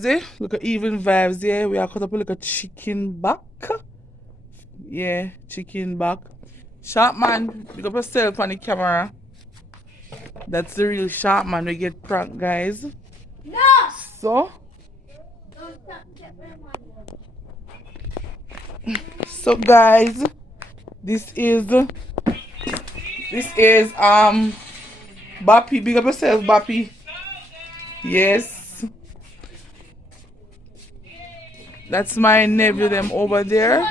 guys, look at even vibes there. We are cut up a little chicken back. Yeah, chicken back. Sharp man, pick up yourself on the camera. That's the real sharp man. We get pranked, guys. No. So guys, this is Bappy. Big up yourself, Bappy. Yes. That's my nephew them over there.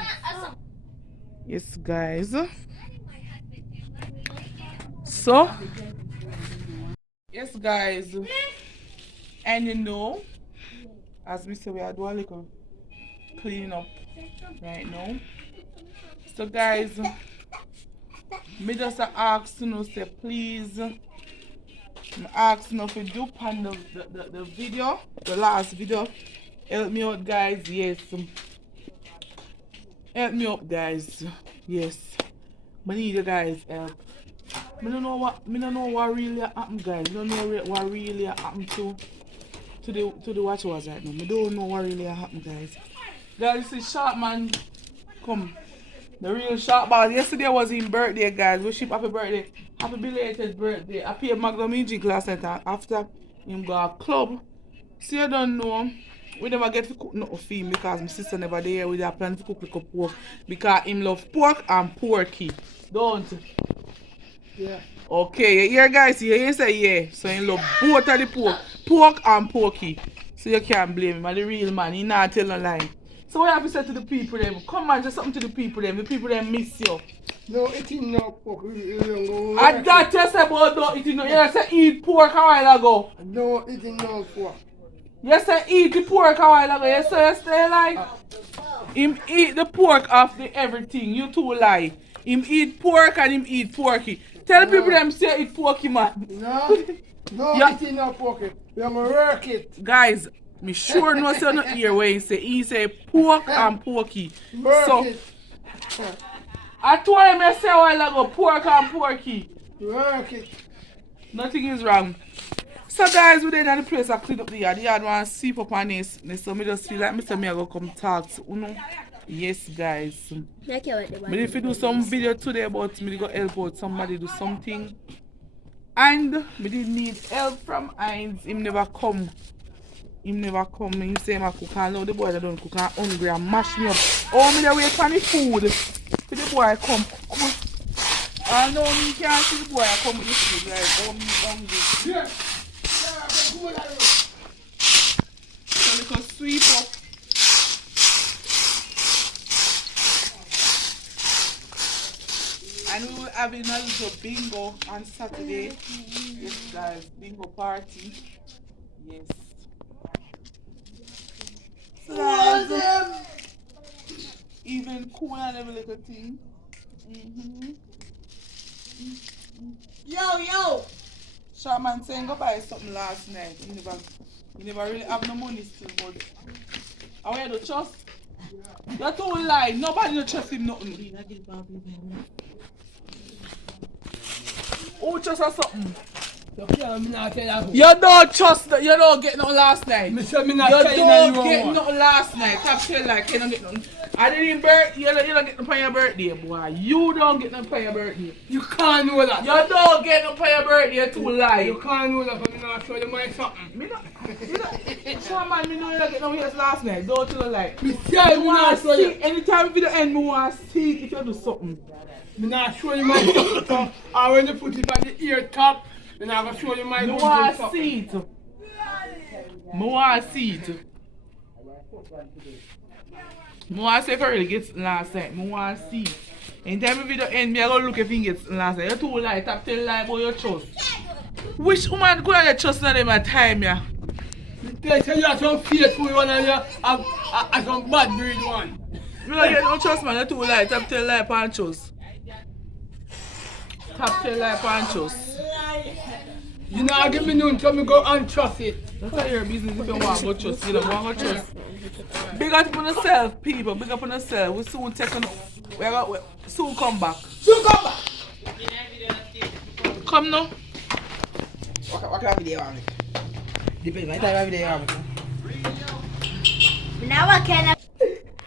Yes, guys. So, yes, guys. And you know, as we say, we are doing a little clean up right now. So, guys, me just ask you know, say please. I ask you know, if you do on the video, the last video, help me out, guys. Yes. Help me up, guys. Yes. I need you guys' help. I don't know what really happened, guys. I don't know what really happened to the watchers right now. I don't know what really happened, guys. Guys, this is Sharp Man. Come. The real Sharp Man. Yesterday was his birthday, guys. Wish him happy birthday. Happy belated birthday. I paid Magna Music last night after him go a club. See, I don't know. We never get to cook nothing for him because my sister never there. We have planned to cook like a pork because him love pork and porky. Don't you? Yeah. Okay, yeah, guys, you say yeah. So he love both of the pork and porky. So you can't blame him. And the real man, he not tell no lie. So what have to say to the people them? Come on, just something to the people them. The people them miss you. No eating no pork. I got to say about don't eating no. You say eat pork a while ago. No eating no pork. You say eat the pork a while ago. You say you stay like him eat the pork off the everything. You too lie. Him eat pork and him eat porky. Tell people them say eat porky, man. No eating no pork. You gonna work it. Guys, me sure no say not here where he say pork and porky. Work it. I told him I say a while ago pork and porky. Work it. Nothing is wrong. So guys, we then at the place I clean up the yard. The yard want to sweep up on this. So me just feel like Mr. Me I go come talk to you know. Yes, guys. But if you do some video today about me, go help out somebody do something. And me did need help from Heinz. Him never come. He say I cook and now the boy that don't cook and hungry and mash me up. Oh, me dey wait for the food. For the boy come. I know me can't see the boy come with the food like oh me hungry. Yeah. So we can sweep up. And we will have a little bingo on Saturday. Yes, guys, bingo party. Yes. So guys, even cool and every little thing. Yo! Shaman saying go buy something last night. You never really have no money still, but I want you to trust. You're too lie. Nobody don't trust him nothing. Who trust us something? You don't trust that. You don't get nothing last night. You don't get nothing last night. Stop saying like you don't get nothing. I didn't birthday. You don't get nothing for your birthday, boy. You don't get nothing for your birthday. You can't know that. You don't get nothing for your birthday. You're too lie. You can't know that, but me not show you my something. Me not. Sure man, me know you don't get nothing else last night. Don't tell a lie. Me say me not show you. Anytime video end, me want to see if you do something. Me not show you my something. And when you put it on the ear top, then I'm going to show you my good want to see it. I want to see it. I want to see if I really get it last night. I want to see it. Anytime the video end, I'm going to look if you get it last night. You're too light. Stop telling lie about your trust. Which woman could have trust in them at time, yeah? They say you have some faithful one and you have some bad breed one. You don't get no trust, man. You're too light. Stop telling lie upon trust. Stop telling lie upon trust. You know, give me noon so me go and trust it. That's not your business if you want to go trust. You don't want to trust. Big up on yourself, people. Big up on yourself. We soon take on. We soon come back. Soon come back. Come now. What kind of video are we? Depends. My time of video are we? Now what kind of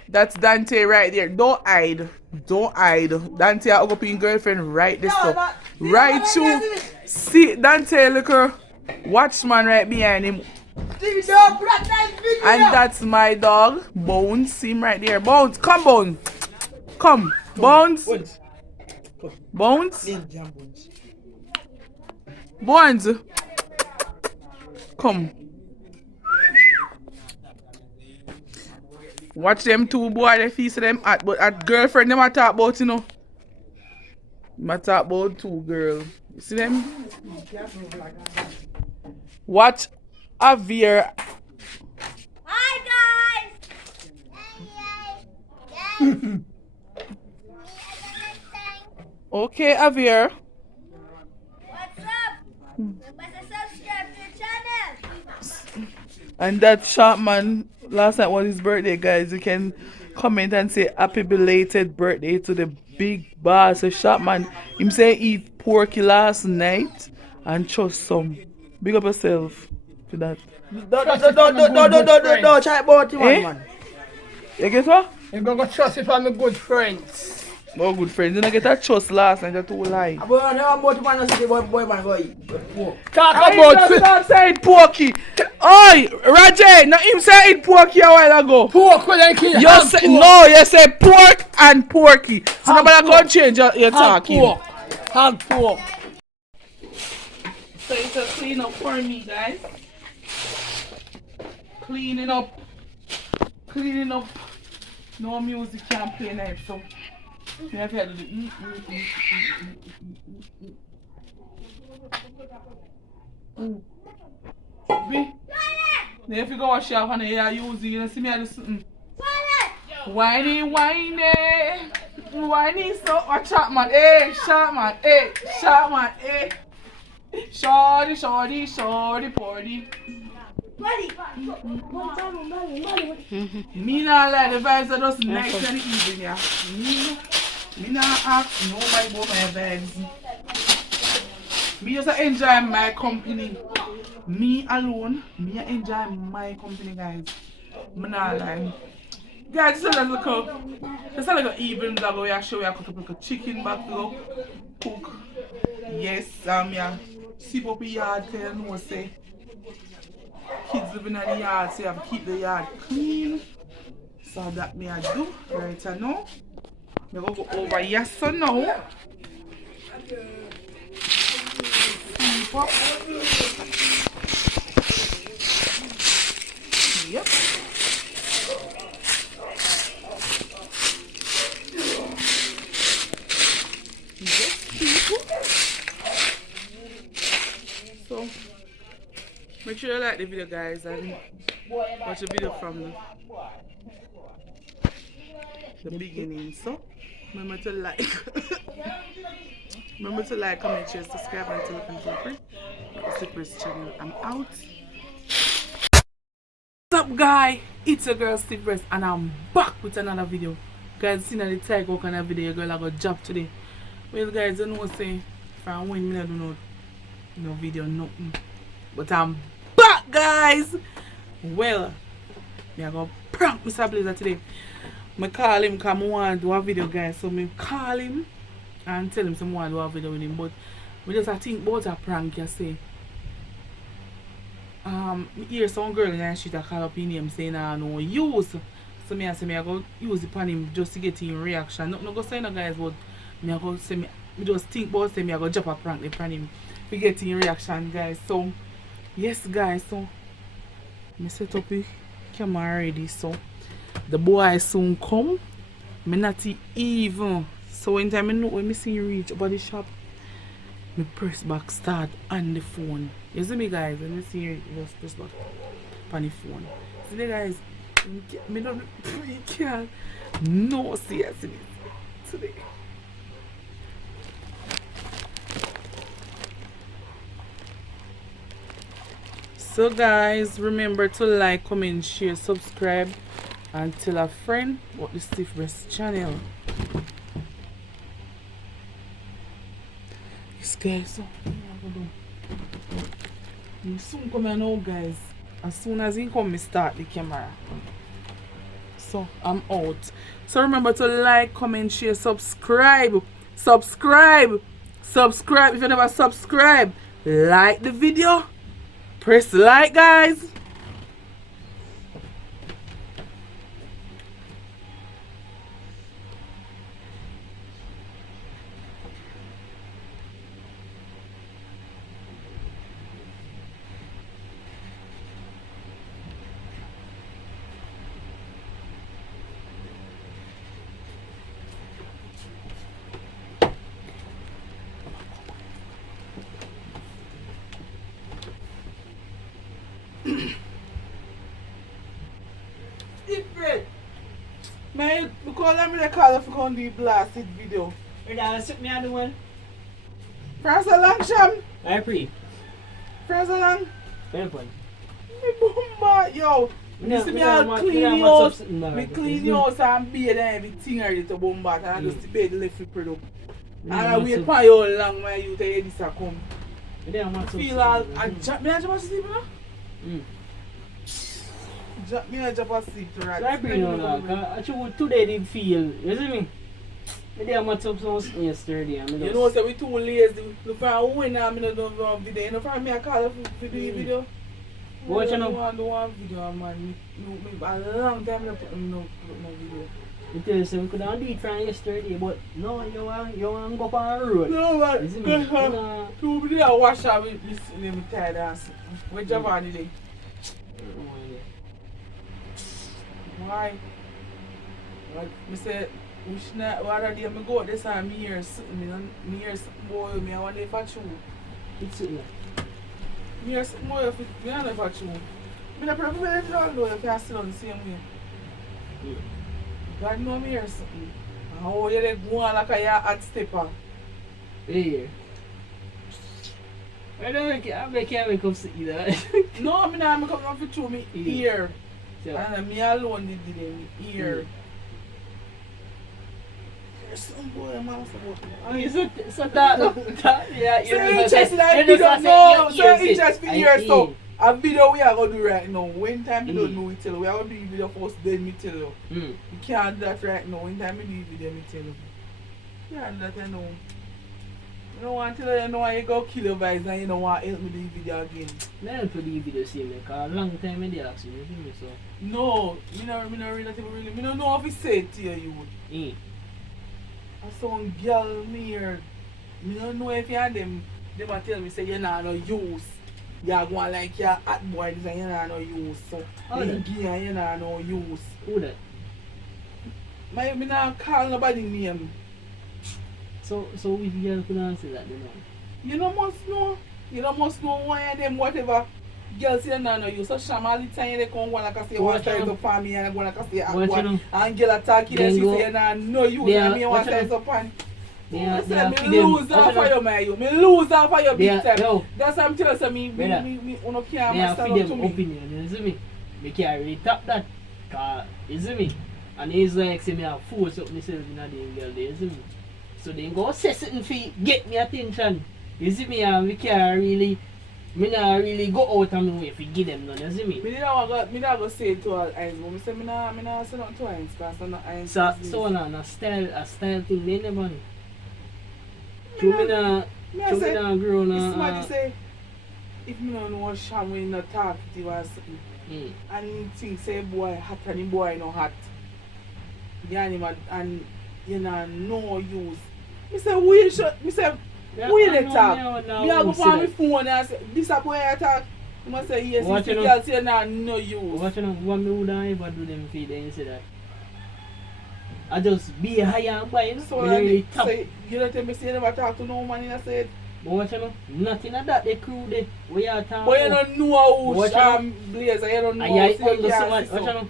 That's Dante right there. Don't hide. Don't hide. Dante are up in girlfriend right this stuff. Right to see Dante look her watchman right behind him. And that's my dog. Bones. See him right there. Bones. Come Bones. Come. Bones. Bones. Bones. Come. Watch them two boy, they feast them at, but at girlfriend them I talk about, you know. I talk about two girl. You see them? Watch Javier. Hi guys! Okay, Javier. What's up? Must subscribe to the channel. And that short man, last night was his birthday, guys. You can comment and say happy belated birthday to the big boss. So short man, him say eat porky last night and trust some. Big up yourself to that. Don't Try about him, Eh? man. You get what? You're gonna trust if I'm a good friends. Oh, good friends. You don't get that trust last night, that's too lie. But I never about him, man. Say boy, man, go eat. Talk I about just say it porky. Oi, Roger, now him say it porky a while ago. pork when I kill You say, no, you say pork and porky. So Hog nobody pork. can change your talking. Hog pork. So it's a clean up for me, guys. Cleaning up. Cleaning up. No music can play now, so we have to do the Now if you go wash your hand, you are using, you see me I just whiny, whiny, whiny, so watch out man, hey, shot man, hey, shot man, hey, shorty, shorty, shorty, party. Me not like the vibes are just nice and easy, yeah. Me not ask nobody about my vibes. Me just enjoy my company. Me alone, me enjoy my company, guys. Me not like. Guys, this is like a even vlog where I show you I cut up like a chicken back vlog. Cook. Yes, yeah. Sip up the yard, cause you know say kids living in the yard, so you have to keep the yard clean. So that me I do right now. I'm gonna go over yes or no. Sweep up. Yep. So make sure you like the video, guys, and watch the video from the beginning. So remember to like remember to like, comment, share, subscribe, and tell friends and friends. Stiff Breast channel. I'm out. What's up, guys? It's your girl Stiff Breast, and I'm back with another video. Guys, seen the tiger kind of video, your girl I got job today. Well, guys, you know what I'm saying? From when I don't know no video, nothing. But I'm back, guys. Well, I go prank Mr. Blazer today. I call him because I want to do a video, guys. So I call him and tell him I want to do a video with him. But I just think about a prank, you say. I hear some girl in the street that call up his name saying no use. So I say I go use it on him just to get him reaction. Not go say no, guys, but I go say me just think about say I go drop a prank upon him. We get in reaction, guys. So yes, guys, so I set up the camera ready, so the boy soon come. Me not even so when time I know when me see you reach about the shop, me press back start on the phone. You see me, guys, when me see you just press back on the phone. See the guys, me don't can't no seriously today. So guys, remember to like, comment, share, subscribe, and tell a friend about the Stiff Breast channel. Yes, guys, so he soon come here now, guys. As soon as he come, me start the camera. So I'm out. So remember to like, comment, share, subscribe. Subscribe. Subscribe if you never subscribe. Like the video. Press like, guys. Stiff breast. Man, because I'm gonna call if you can do blasted video. Brother, sit me on the one. France along, Sham. I pre. France along. Fair point. Me bomba, yo. You see me all clean your house. Me clean your house and bathe and everything ready to bomba. And I just bed left for product. And I wait for you all long my youth and this a come. Feel all and drop me and drop asleep, you know? Drop me and drop asleep to right. So I bring on that. Actually, today did feel, you see me? Maybe I'm not up some yesterday. You know, so we too lazy. Look for a win and I'm not doing video. You know, for me, I call it for the video. Watch it now. I don't want video, man. A long time I put no video. You tell us we could have did it from yesterday, but no, you want to go on the road. No, man. You see me? Nah. Two video I wash out with me tired ass. Where Javon today? Why? I said, which night, what other day I go out this time, me hear something, me hear something boy, me I wonder if I true. It's it. Me hear something boy, if me I know if I true. Me not probably let it all know if I still on the same way. Yeah. God know me hear something. And how you let go on like a hot stepper. Yeah. I don't can't make up to either. No, I mean I'm coming off it through me ear. So, And me alone did it in me ear. There's some boy I'm also so that, yeah, so interested I video no, so interested in here so a video we are gonna do right now. When time we don't know we tell you. We are gonna do video first then me tell you. You can't do that right now. When time we do video me tell you. You can't do that I know. You don't want to tell you, you know why you go kill your vibes and you don't want to help me do the video again. I don't do the video same because a long time I did actually, you see me so. No, me not really. Me don't know if he say it to you. Yeah. And some girl me here, me don't know if you and them a tell me say you not no use. You're going like you're hot boy this and you not no use. So you not no use. Who that? Me not call nobody name. So which girl could answer that, you know? You don't must know one of them whatever girls say no use. So Sham all the time they come one like I say one size up on me and go like I say one and girl attack you and she say you not no use and me one size up on. Me lose off for you, man. Me lose off for you big time. That's what I'm telling you. Me uno can't stand up to me. Opinion, you see me? Me can't really top that. Cause, you see me? And he's like, say me have force up myself in a damn girl there, you see me? So they go say something for get me attention. You see me? And we can't really, me not really go out of my way if we give them none, you see me? Me not go say it to all eyes, but me say me not say nothing to eyes, cause I'm not eyes. So a style thing, they never know. Me not grow now. Somebody say, if me don't know Sham when not talk to you or something, and he think say boy hot and the boy no hot, and you know no use. Me say we should. Me say we let talk. Me a go on my phone and say this a boy I talk. You must say yes. If the girl say no use. What you know? What me would ever do them feed and you say that. I just be higher and by, so really top. So you don't tell me say you never talk to no man in a said. But what you know? Nothing of that. The crew there. We are talking. But you don't know who Sham Blazer. You don't know who what you know?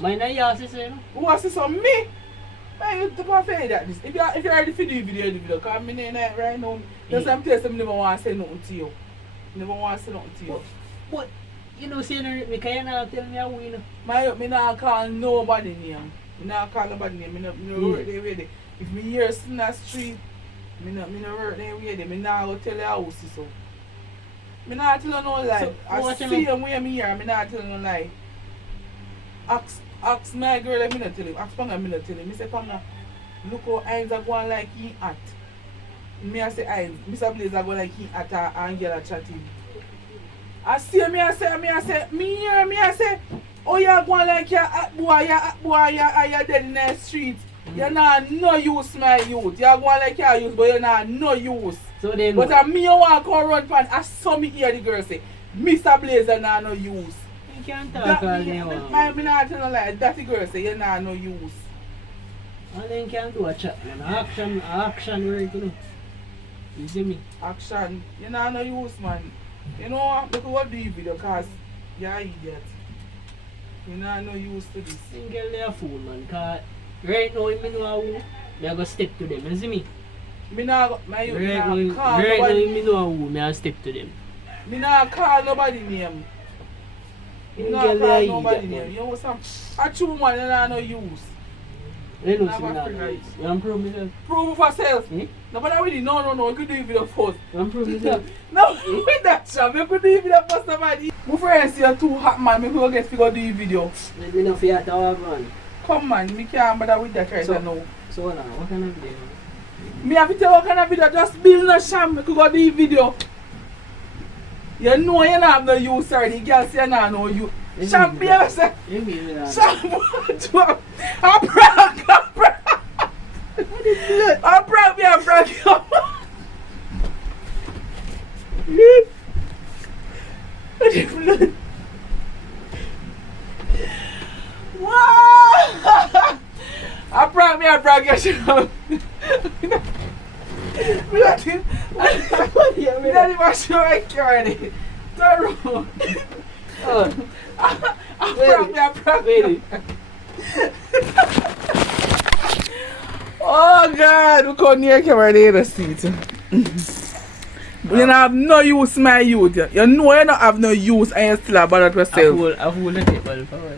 Mine are yours, you know? Who wants to say me? Man, you don't say that. If you already do the video, because I'm in there right now. That's what I'm telling you, I never want to say nothing to you. Never want to say nothing to you. But you know, say me can you not tell me how we know? Me not call nobody name. Me not call nobody name. Me not work there with it. If me hear in the street, me not work there with it. Me not go tell the house so. Me not tell you no lie. I see them way me here. Me not tell you no lie. Ask my girl, let me not tell him. Ask Panga, me not tell him. Me say, Panga, look how eyes are going like he hot. Me I say eyes. Mr. Blaze are going like he hot and girl are chatting. I see me I say, oh you're going like you're hot boy, you're dead in the street. You're not no use my youth. You're going like you're use, but you're not no use. So then But me you want to run pan, I saw me hear the girl say, Mr. Blazer not no use. you can't talk all day one. I'm not telling no lie, that the girl say you're not no use. And then can't do a chat, man. Action work, you know. You see me? Action, you're not no use, man. You know what? Look what do you video, cause you're an idiot. You're not no use to this. Them girl they a fool, man. Cause right now, me know who, me a go step to them. You see me? Me not, my youth, Right me now, not call right now, nobody. me know who, me a step to them. Me not call nobody name. Me Them not girl call they a nobody idiot, name. man. You know some, a true man, you're not no use. You know, Nah, see but me not free right. rights. You want prove myself? Prove for yourself. Hmm? No, but I really, no, you could do it video first. You want prove myself? No, with that sham, you could do it video first somebody. My friends, you're too hot man, me could get figure do it video. Let me know if you have to have man. Come man, me can't bother with that right now. So now, what kind of video? Me have to tell what kind of video, just build no sham, me could go do it video. You know you don't have no use already, girl say you don't have no use. Sham, be yourself. You mean that? Sham, what? I'm prank. I'm prank, me a prank you. Wow! I prank you, Sham. Me not even sure I already. Turn around. Oh, I prank really? you. Oh God, look how near camera they the seat. You don't have no use, my youth. You know you don't have no use and you still have bother yourself. I fool let it well, power.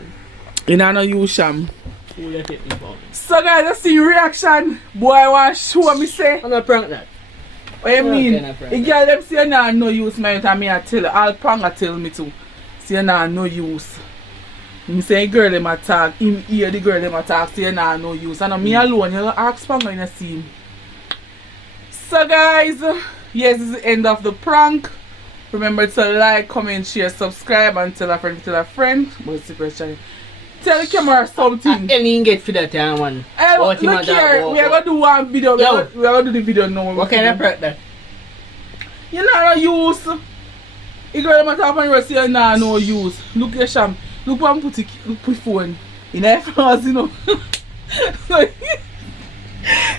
You don't have no use, Sham. Fool let it before. So guys, you see reaction. Boy, I want to show me say. I'm not prank that. What you mean? Okay, no prank. The girl them say you don't have no use, my youth, and me I tell her. All Panga tell me too. Say you don't have no use. Me say girl them attack, him hear the girl them attack, say you nah no use. And me alone, you ask Panga in a scene. So guys, yes, this is the end of the prank. Remember to like, comment, share, subscribe, and tell a friend to tell a friend. What's the question? Tell the camera something. Any get for that time one. Hey, What look here, we are gonna do one video. We are gonna do the video now. What kind of prank that? You nah no use. The girl them attack on you, say you nah no use. Look here, Sham. Look what put phone in her flowers, you know.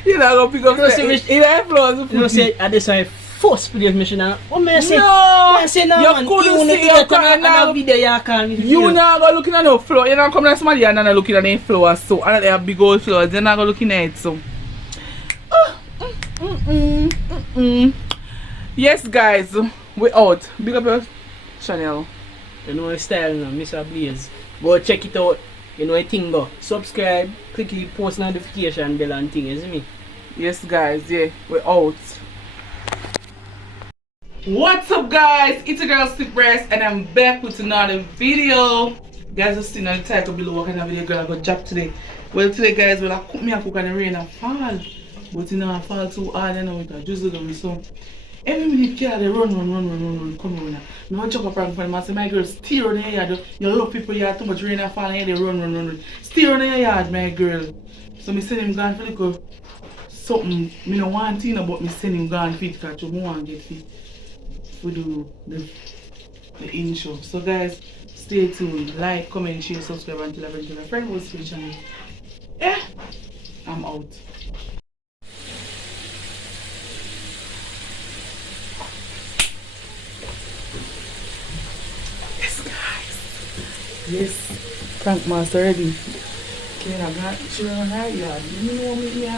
You know, go pick up in her flowers. You know, say, I decide first place mission now. What may I say? No! I say now, You man. couldn't Even see if your you car turn now. a video, you can't. You not go looking at no flower. You not come to somebody and not looking at the flowers. So, and they have big old flowers. You're not go looking at it. So, yes, guys, we out. Big up your channel. You know the style now, Mr. Blaze. Go check it out. You know the thing go. Subscribe, click the post notification bell and thing, you see me? Yes, guys, yeah, we're out. What's up, guys? It's your girl Stiff Breast, and I'm back with another video. Guys, just see the title below what kind of video girl I got job today. Well, today, guys, well, I cook me a cook and the rain and fall, but you know, I fall too hard, you know, with a drizzle on me, so every minute, girl, they run, come on now. I want to jump up around for them and say, my girl, steer on the yard. You love people, you have too much rain and fall, and they run. Steer on the yard, my girl. So, I send him gone for little something. I don't want to, but I send him gone fit because I want to get fit. We do the intro. So guys, stay tuned. Like, comment, share, subscribe, and tell a friend what's the channel. Yeah, I'm out. Yes, guys. Yes, prank master ready. Okay, I got you on her yard. You know me,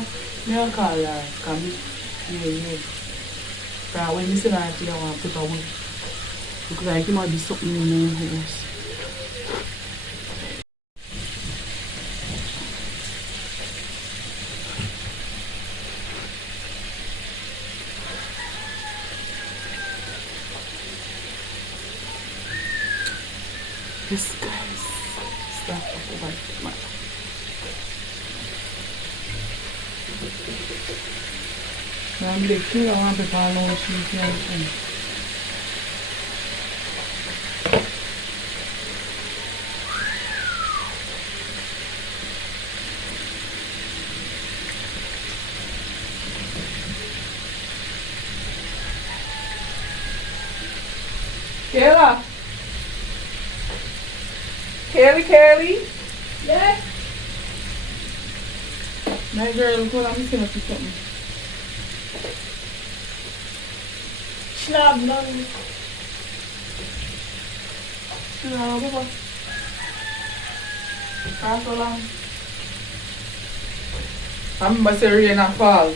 I'll call her. Come, yeah. But when you say that, I want to put away. Because I think it might be something in the house. Yes, guys. extra. I'm the kid, I want to follow cheese. Kayla. Kaylee. Yes. My girl, look what I'm missing up with something. Schnab, no. Baba. Pass along. I remember saying rain and fall.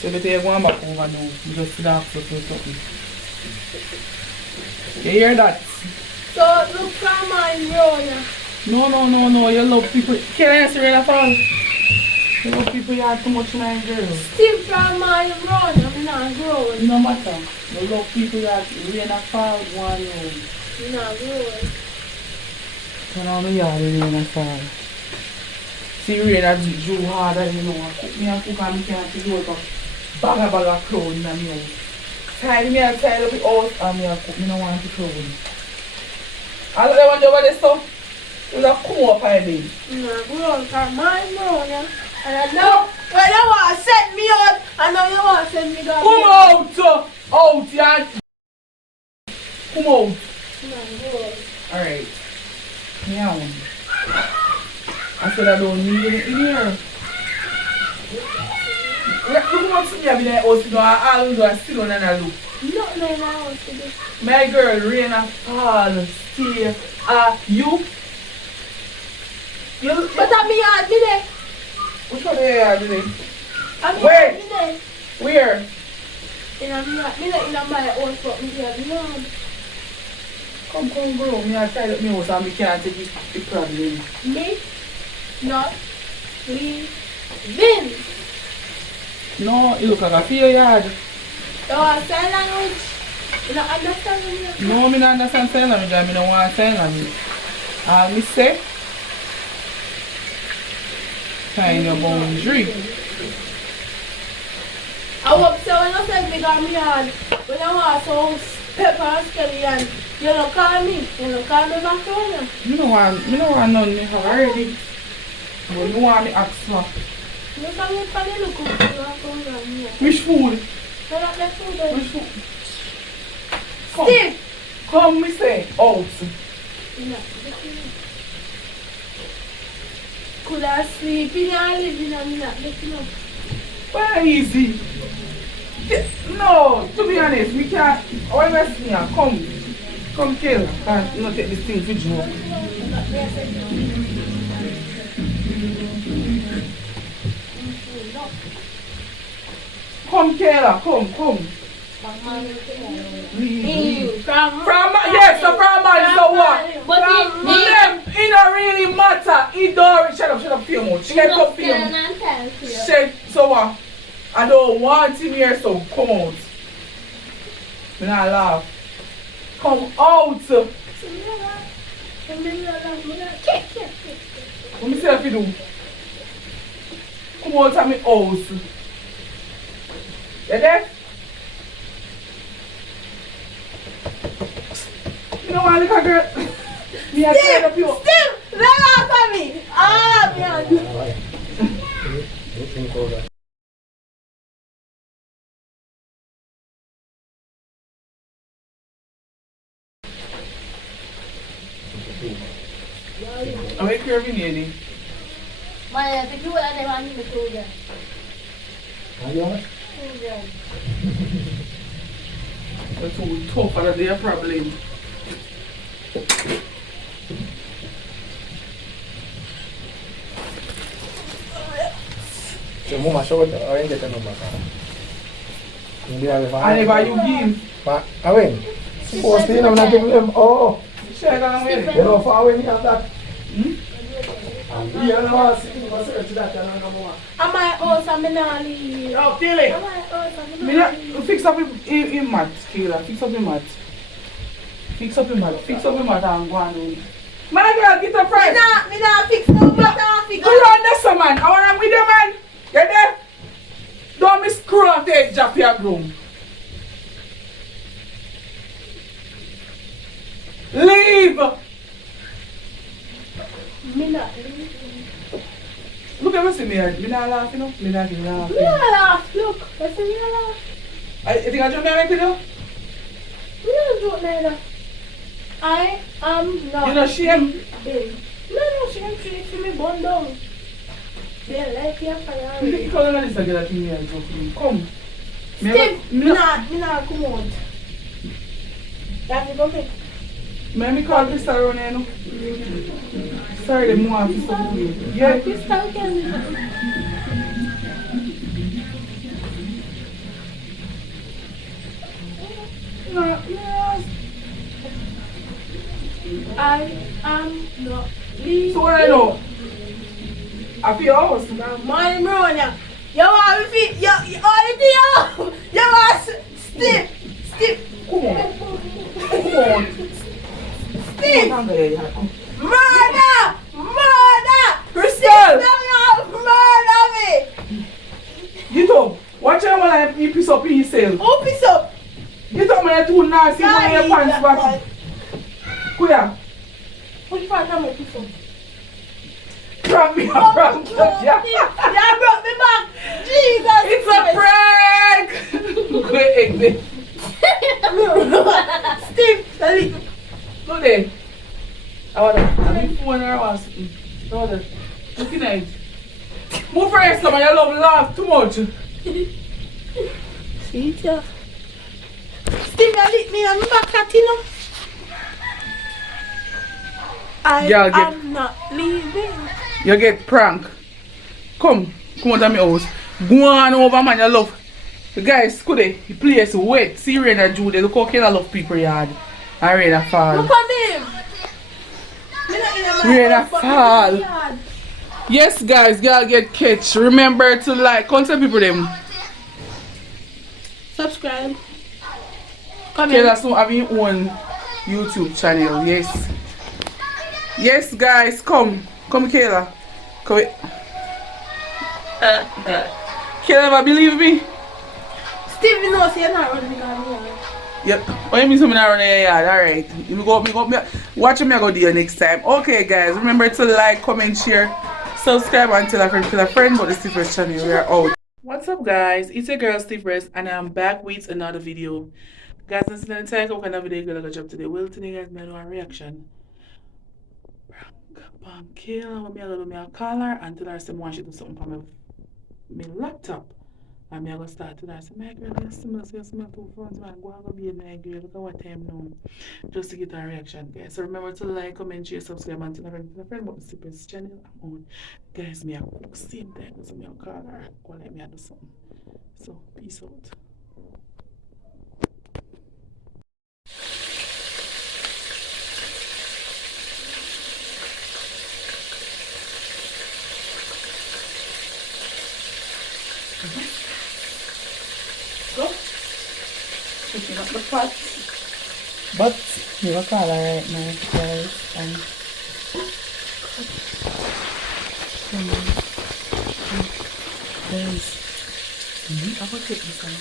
So we take one back over now. We just sit down for something. You hear that? So look from my road. No. You love people. Can I say rain and fall? You love people you have too much, my girl. Still from my road. I'm not growing. No matter. You love people you have rain and fall one room. I'm not growing. Turn on the yard and rain and fall. See rain and drew harder, you know. Cook me and cook and me can't figure out a bag of clothes in my house. Tidy me and tidy up the house and me and cook. Me don't want to clothes. I look at the one over there, so you will come up my bed. I'm not growing from my road. And I know when you want to send me out, I know you want to send me down. Come out! Out, yeah. Come out. I'm not growing. Alright. Yeah. I said I don't need it in here. Look what to me in the house, you know, I do I sit down and I look. Nothing in my house today. My girl, rain and fall, stay. You? But I'm here today. Which one are you at today? I'm Where? here today. Where? And I'm not my house, but I'm here today. Come, bro. Me I tied up my house and we can't take the problem. Me? Not leaving. No, you look like a fair yard. You want sign language? You don't understand me? No, I don't understand sign language and I don't want sign language. Me say, find your boundary. I hope so when you say me got me hard. When I want some pepper and scallion, you don't call me. You don't call me back home. Me no want none me have already. But you want me ask for. You come in for the look of the Which food? You not the food there. Which food? Come. Steve! Come, me say, out. You not the food. Could I sleep in and live in and not getting up? Very easy. No, to be honest, we can't. Why mess me up? Come kill. Can't not take this thing for joke. Come, Kayla, come. Leave. Yes, so from man, so what? But From them, it don't really matter. It don't. Shut up, feel much. Shut up, feel much. Shut, so what? I don't want him here, so come out. Me not laugh. Come out. What me say if you do? Come out of my house. You there? You know what, little girl? Me a tired up you. Steve! Let off of me! Ah, man! I'm a curvy lady. Man, if you would have never need the children. Children. That's too tough and their problem. So mo masukod awin kita no baka. Hindi na ba? Ano ba yung game? Pa, awin. Suppose din naman natin oo. Share ka lang yun. Pero fa awin niya that. Hmm? Iya na sige ba sir sila kana ka mo. Am I also minali? Oh, Tilly. Am I also Mina, minali? fix up your mat, Kayla. Fix up your mat. Fix up your mat and go on. My girl, get up first. Me not fix no matter. Do you understand, man? I want to with you, man. Get there? Don't miss screw up the edge of your room. Leave! Me not. Look at me, see me. Me not laughing, no? Me not laughing. Me not laugh. Look. I say me not laugh. You think I joke me make you do? Me not joke neither. I am not. You know shame? Babe. No, shame. She me bun down. They like your fire. You can't let this girl thing here and joke me. Come. Steve, me not come out. You have to go pick. Me call Crystal around here, no? Sorry, the more to stop you. Yeah. Crystal can. No. I am not leaving. So what I know? I feel house. My Maronia. You want me feet? You want Steve. Come on. Come on. Steve. Come on. Murder! Crystal! Murder me! Get up. Watch out when you piss up in yourself. Who piss up? Get up when you're too nasty when your pants back. Go here. Which part am I piss up? Prank me, I prank you. You brought me back! Jesus! It's a prank! Look where egg there. Steve, Look there. I want to. I'm in phone or I want something. I want to. Look in it. Move first, man. You love laugh too much. Sweet, yeah. Steve, you lick me on my back, Latino. I am not leaving. You get prank. Come out of my house. Go on over, man. You love. The guys, could they? The place wet. See rain and Jude. Look how kind of love people yard. And rain and fall. Look at him. Rain and fall. Yes, guys, y'all get catch. Remember to like, contact people them. Subscribe. Kayla soon have your own YouTube channel. Yes. Yes, guys, come. Come, Kayla. Come. Kayla, never believe me? Steve, you know, you're not running on me. Yep. What you mean something around the yard? Alright. You go watch me go there next time. Okay guys, remember to like, comment, share, subscribe and tell a friend about the Stiff Breast channel. We are out. What's up guys? It's your girl Stiff Breast and I'm back with another video. Guys, this is the time what kind of video I'm gonna drop today. Well today guys may do a reaction. Kill what me I do me a call her and tell her some want she do something from my laptop. And I'm going to start to say, my girl, you smell two phones, man. Go and be my girl. Look at what time now. Just to get a reaction, guys. So remember to like, comment, share, subscribe, and tell a friend about the Stiff Breast channel. I'm on. Guys, me I cook same time. So me I call her. Go let me do something. So, peace out. Go. Picking up the pots. But we will call her right now, guys. And guys, I will take this one.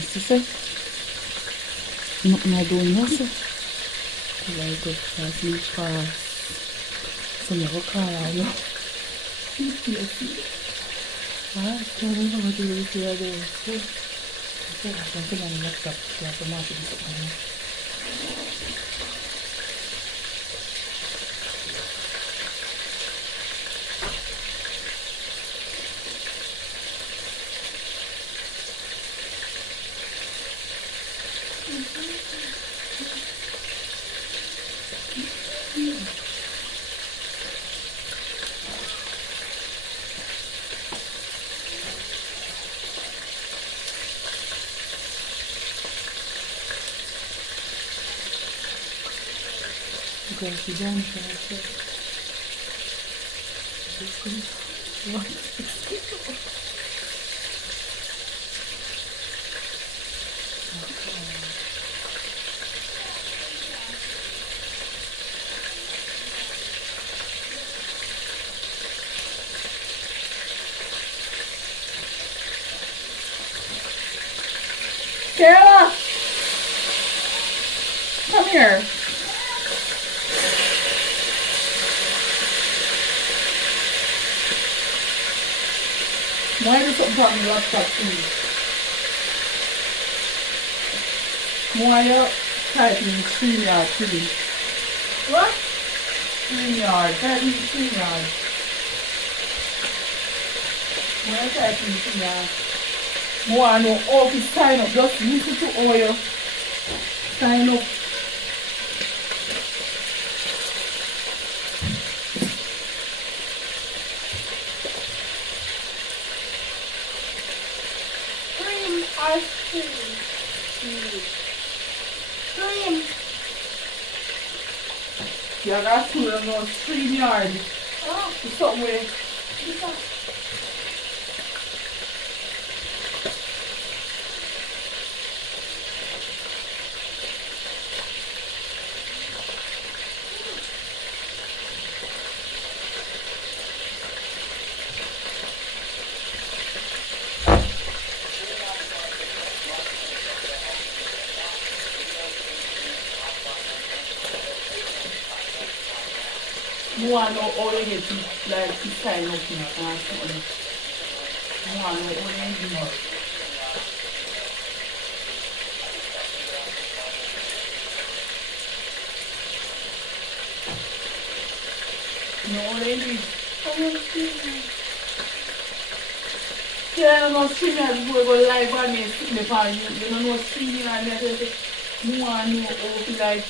Sister, nothing I don't know, sir. I go fast, leave fast. So I will call her, you know. Yes. Ah, tell me how to do this here. Okay, I'm going to next up. Yeah, so much of this. Okay, she's done. Kayla! Come here. Why do something on the laptop, please? Why are you typing StreamYard, please? What? StreamYard, typing StreamYard. Why are you typing StreamYard? I know how to sign up. Just listen to all you sign up. Cream ice cream. Cream. You got to know StreamYard. Oh, It's something where I know how you get to like to sign up in and something. I know how you do it. No, how they do it. Yeah, I don't know StreamYard before you go live on me, sit me for you. You don't know StreamYard, me I tell you, I know how to like.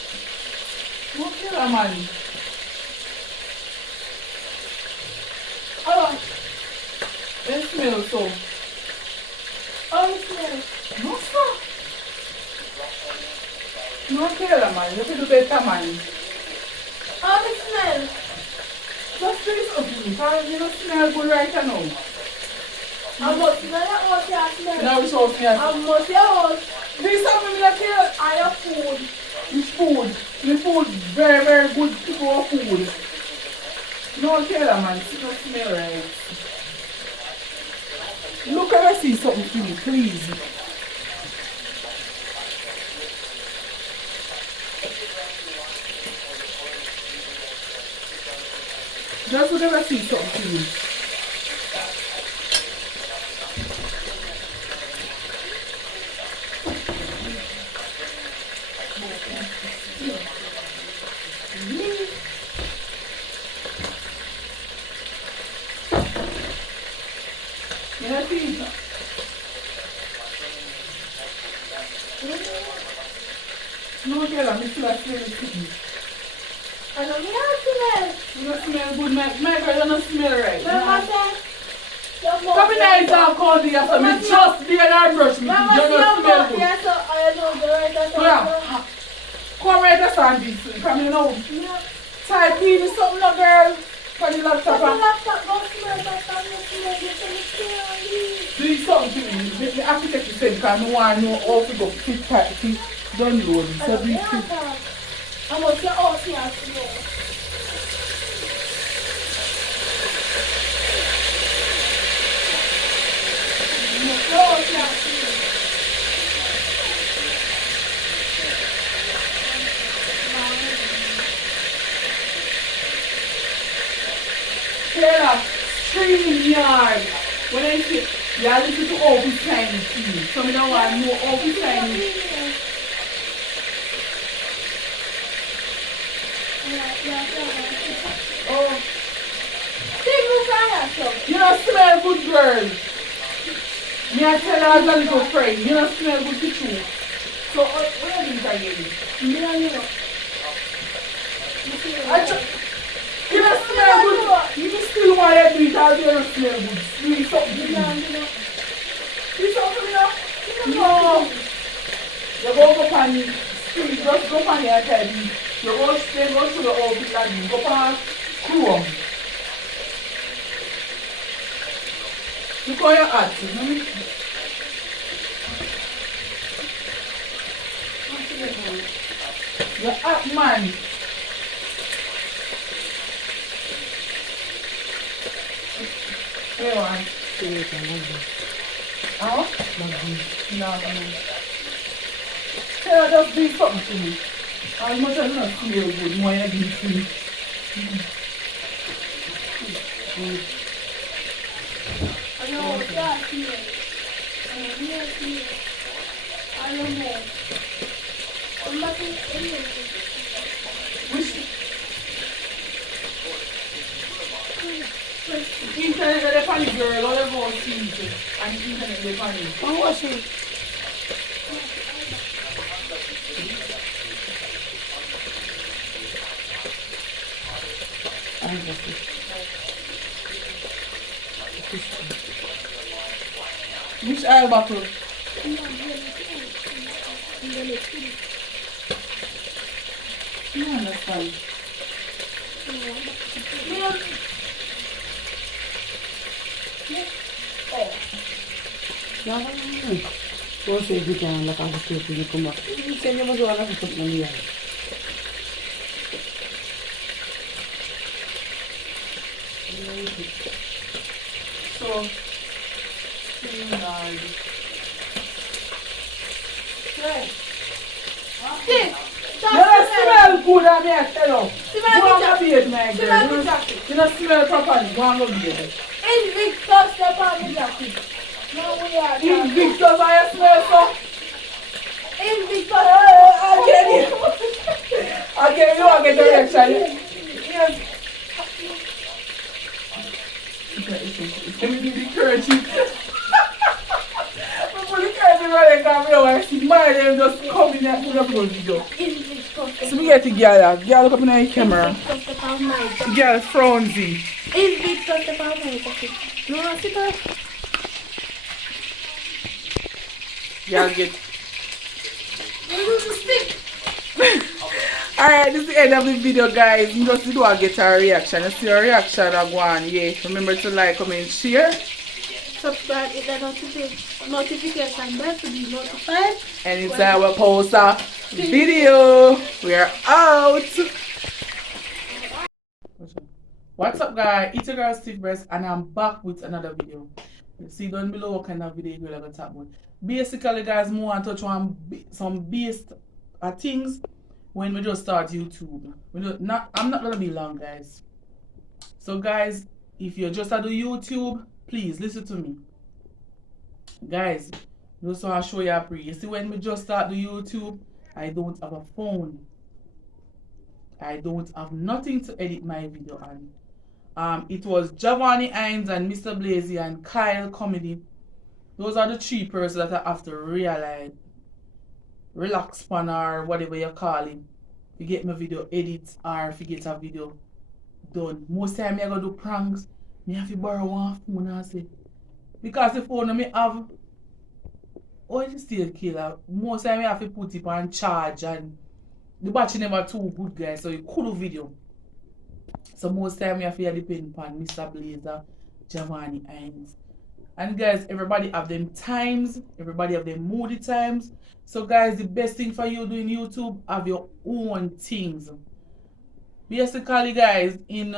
What killer man? Oh, it smells so. oh, it smells. No, sir. No killer man, you have to do better man. Oh, it smells. Just do it up because you don't smell good right now. I must smell that house, yeah, smell. Now we show me I must your house. this something like here. I have food. This food. This food very, very good to go food. No killer man, it don't smell right. Look and I see something for me, please. Just look and I see something for you. You know, see? No killer, me still a smell it. I don't smell. You don't smell good, my girl, you don't smell right. Mama said, your mouth. Come in here, it's all cold here, so me just be an hard brush, me Mama you said, don't your smell mouth. good. Yes, I know the right answer. Yeah. Come right there, Sandy, come here now. Yeah. Type in something, no girl. Can you laptop But the and laptop don't smell, but I'm not smelling it, so it's still do something to me. Let me architect you say, because I want to know how to go fit type, fit download. I So don't do want fit. that. I must your house here, smell. Your house here, smell. Taylor, StreamYard. When I say, you listen to all this time, too. So I don't want to know all this time. Oh, you don't smell good, girl. Me I tell her as a little friend, you don't smell good to true. So, what are you doing again? You don't smell good. You still want to do it as you don't smell good. Do something to me. Do something now? No. You go up on the street, just go on your head. You go straight, go to the office and you go past Chrome. Look how your hat is. Your hat, man. Where one? Huh? No. Sarah just do something to me. As much as I feel good, more I do to me. I know, yeah, here. Here. I don't know. I'm not in anything. Internet is the funny girl, all everyone sees it. And internet is the funny. I'm watching. Which aisle bottle? You understand. Kau sendiri jangan nak aku pergi ke rumah. Ini saya masuk anak untuk melihat. So, Stick! you don't smell good, I mean, I tell you. Smell Go on good. go bathe, my Smell girl. good. You don't smell properly. Go on go bathe. Invictus step on the jacket. No, we are. Invictus, I smell so. Invictus. Again, you don't get the reaction. Yes. Let me give you the kerchief. Before the kerchief right there, come here, I see my name just come in and put up your video. Invictus. So we get the girl, girl look up in the camera. Invictus step on my jacket. Girl frownsy. Invictus step on my jacket. No, sit down. Girl get. Use the stick. Alright, this is the end of the video, guys. You just do get a reaction. You see a reaction I go on, yeah. Remember to like, comment, share. Subscribe, hit the notification bell to be notified. Anytime we post a video, we are out. What's up, guys? It's your girl Stiff Breast, and I'm back with another video. You see down below what kind of video you're going to talk about. Basically, guys, more want to touch on some based things when we just start YouTube. I'm not going to be long, guys. So, guys, if you're just at the YouTube, please listen to me. Guys, just want to show you a pre. You see, when we just start the YouTube, I don't have a phone. I don't have nothing to edit my video on. It was Giovanni Hines and Mr. Blazy and Kyle Comedy. Those are the three persons that I have to realize, relax on, or whatever you call it. If you get my video edit or if you get a video done. Most time I go do pranks, I have to borrow one phone and say. Because the phone I have, oh, it's still killer. Most time I have to put it on charge and the battery never too good, guys, so you could do video. So most time we have to depend upon Mr. Blazer, Giovanni Hines. And guys, everybody have them times, everybody have them moody times. So guys, the best thing for you doing YouTube, have your own things. Basically, guys, in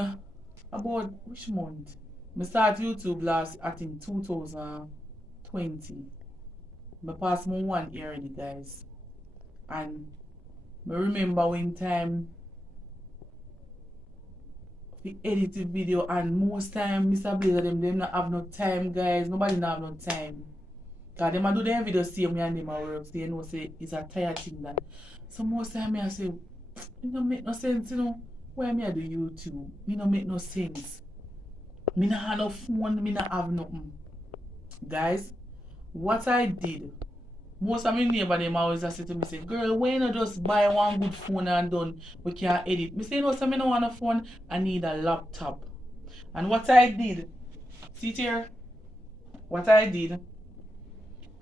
about which month? I started YouTube last, I think 2020. I passed my 1 year already, guys. And I remember when time we edit the video, and most time Mr. Blazer them not have no time, guys. Nobody not have no time. Cause them a do them video same way and them a work. So you know say it's a tired thing that. So most time I say, it don't make no sense, you know. Why me I do YouTube? Me no make no sense. Me not have no phone, me not have nothing. Guys, what I did, most of my neighbor them always say to me, say, girl, why not just buy one good phone and done, we can edit. Me say, no, so I don't want a phone, I need a laptop. And what I did, see it here, what I did,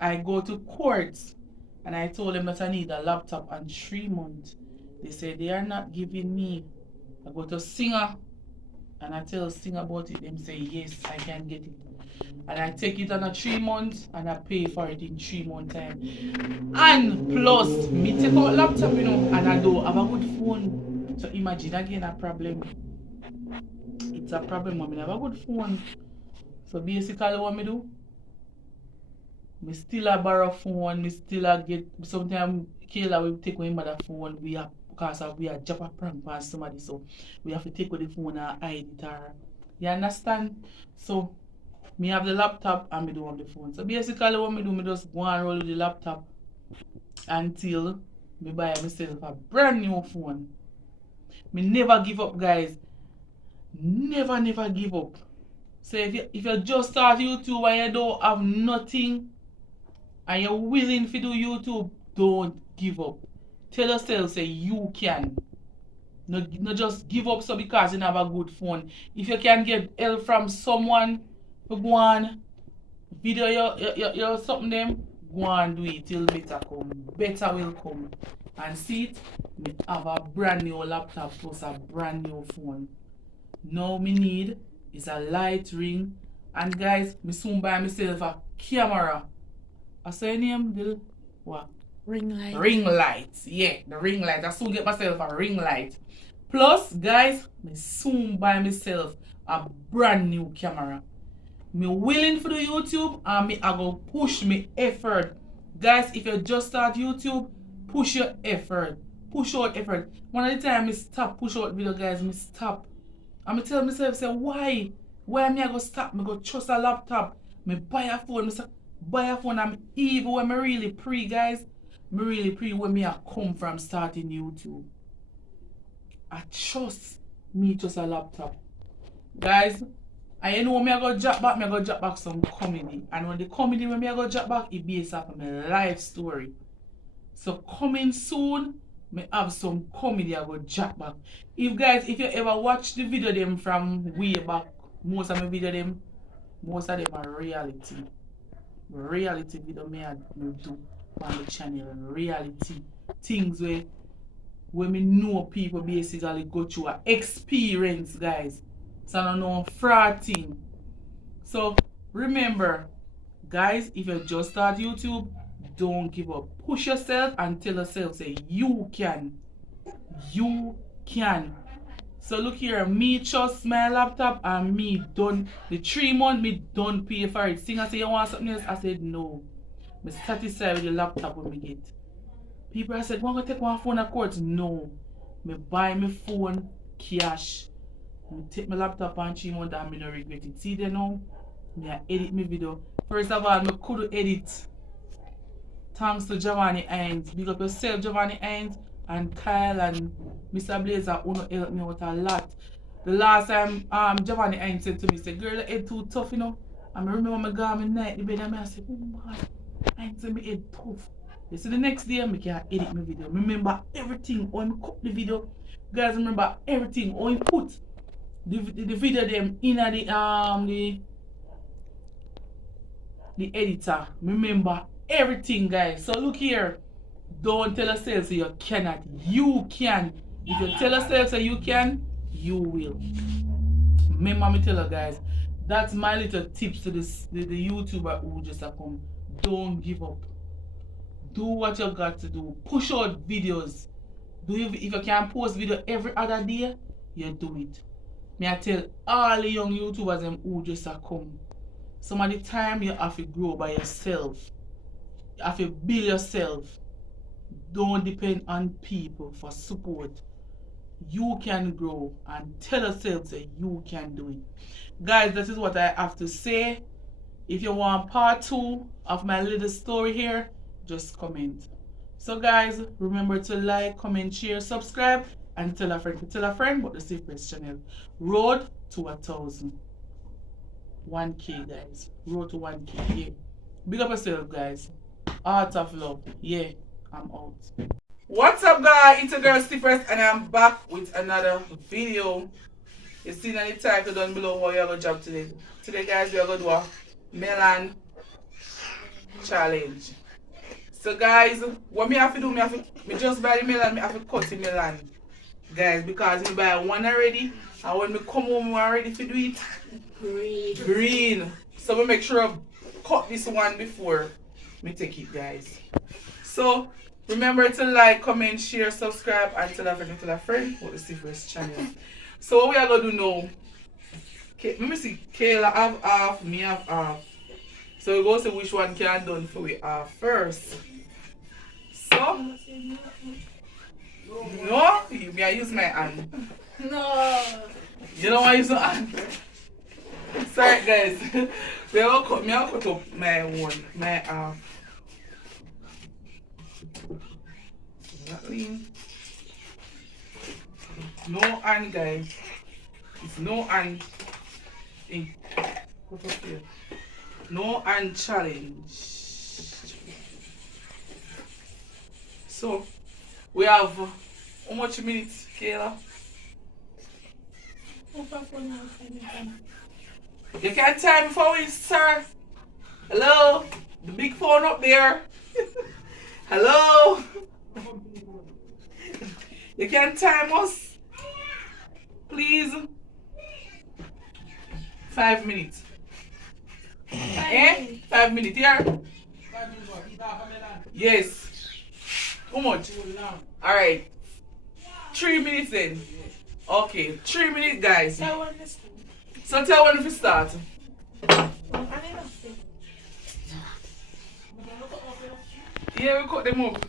I go to courts and I told them that I need a laptop and 3 months. They say they are not giving me. I go to Singer and I tell Singer about it. Them say, yes, I can get it. And I take it on a 3 months and I pay for it in 3 months time. And plus, me take out laptop, you know, and I don't have a good phone. So imagine again a problem. It's a problem when I have a good phone. So basically what me do, I Me still a borrow phone, me still a get sometimes Kayla will take away mother phone. We are because of we are drop a prank on somebody, so we have to take away the phone and hide it or you understand? So me have the laptop and me do have the phone. So basically what me do, me just go and roll the laptop until me buy myself a brand new phone. Me never give up, guys. Never give up. So if you just start YouTube and you don't have nothing and you're willing to do YouTube, don't give up. Tell yourself say you can. No just give up so because you have a good phone. If you can get help from someone to go on video your something them, go and do it till better come. Better will come. And see it, me have a brand new laptop plus a brand new phone. Now me need is a light ring. And guys, me soon buy myself a camera. I say name the what? Ring light. Ring light. Yeah, the ring light. I soon get myself a ring light. Plus, guys, me soon buy myself a brand new camera. Me willing for the YouTube and me I go push me effort. Guys, if you just start YouTube, push your effort. Push out effort. One of the time me stop push out video, guys, me stop. And me tell myself, say, why? Why me I go stop? Me go trust a laptop. Me buy a phone. Me say, buy a phone and even when me really pre, guys, me really pre when me I come from starting YouTube. I trust me just a laptop. Guys, I know me I go drop back some comedy. And when the comedy when me I go drop back, it based off of my life story. So coming soon, me have some comedy I go drop back. If you ever watch the video them from way back, most of my video them are reality. Reality video me I do on the channel. Reality. Things where me know people basically go through an experience, guys. So I don't know fraud thing. So remember, guys, if you just start YouTube, don't give up. Push yourself and tell yourself, say you can. You can. So look here, me trust my laptop and me done the 3 months me don't pay for it. Sing I say you want something else? I said no. I'm satisfied with the laptop when me get. People I said, want to take one phone at court? No. Me buy my phone cash. Me take my laptop and 3 months and me no regret it. See there now? Me I edit my video. First of all, me could edit. Thanks to Giovanni Hines. Big up yourself, Giovanni Hines, and Kyle and Mr. Blazer who helped me out a lot. The last time Giovanni Hines said to me, say, girl, your head too tough, you know. And I remember me going in night the bed and I said, oh man, Hines said my head tough. You see the next day I can edit my video. Remember everything when I cut the video. Guys, remember everything when I put the video them in the editor. Remember everything, guys. So look here. Don't tell yourself so you cannot. You can. If you tell yourself so you can, you will. Remember me tell you, guys, that's my little tips to the YouTuber who just come. Don't give up. Do what you got to do. Push out videos. If you can post video every other day, you do it. May I tell all the young YouTubers them who just come. Some of the time you have to grow by yourself. You have to build yourself. Don't depend on people for support. You can grow and tell yourself that you can do it. Guys, that is what I have to say. If you want part 2 of my little story here, just comment. So guys, remember to like, comment, share, subscribe, and tell a friend about the Stiff Breast channel. Road to 1,000. 1K, guys. Road to 1K. Yeah. Big up yourself, guys. Art of love. Yeah, I'm out. What's up, guys? It's your girl Stiff Breast, and I'm back with another video. You see the title down below what you're gonna job today. Today, guys, we're gonna do a melon challenge. So guys, what me have to do, me just buy the melon, me have to cut the melon. Guys, because me buy one already, and when me come home, I'm ready to do it green. So me make sure I cut this one before me take it, guys. So remember to like, comment, share, subscribe, and tell a friend about the Stiff Breast channel. So what we are gonna do now? Let me see, Kayla have half, me have half. So So we go see which one can done for we first. So no, you may use my hand. No. You don't want to use your hand. Sorry guys. We all cut me out cut up my one, my half. That mean no hand guys. It's no hand. Hey, cut up here. No hand challenge. So we have how much minutes, Kayla? You can't time for we, sir. Hello? The big phone up there. Hello? You can't time us? Please? 5 minutes. 5 minutes here? Yes. How much? Alright. 3 minutes then. Okay, 3 minutes guys. So tell when we start. Yeah, we cut them up.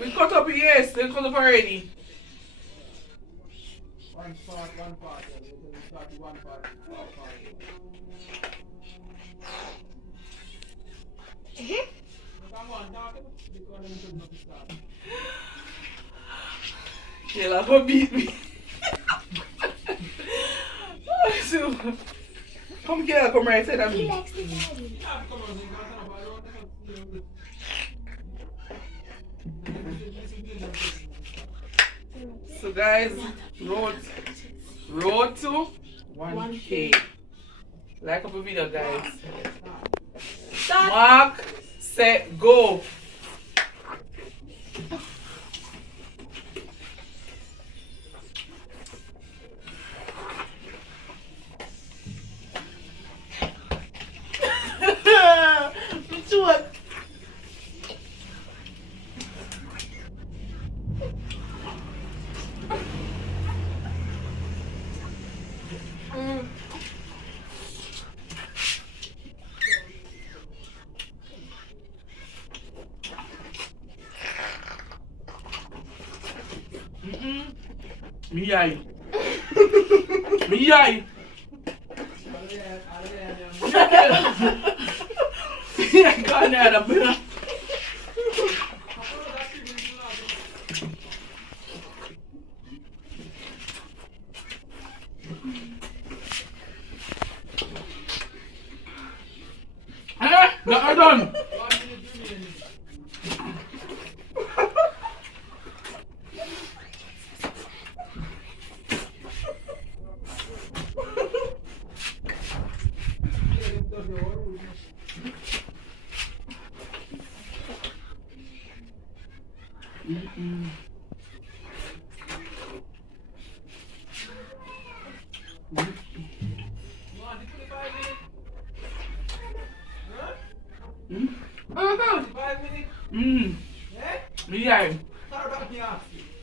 We cut up, yes, they cut up already. One part. We start with one part. Come on, talk because I'm going to start. She'll go beat me. So, come here, come right side of me. So guys, road to 1K. Like up a video guys. Mark, set, go. Which one? Me eye. Me eye. Yeah, God, I better. Not done. Yeah.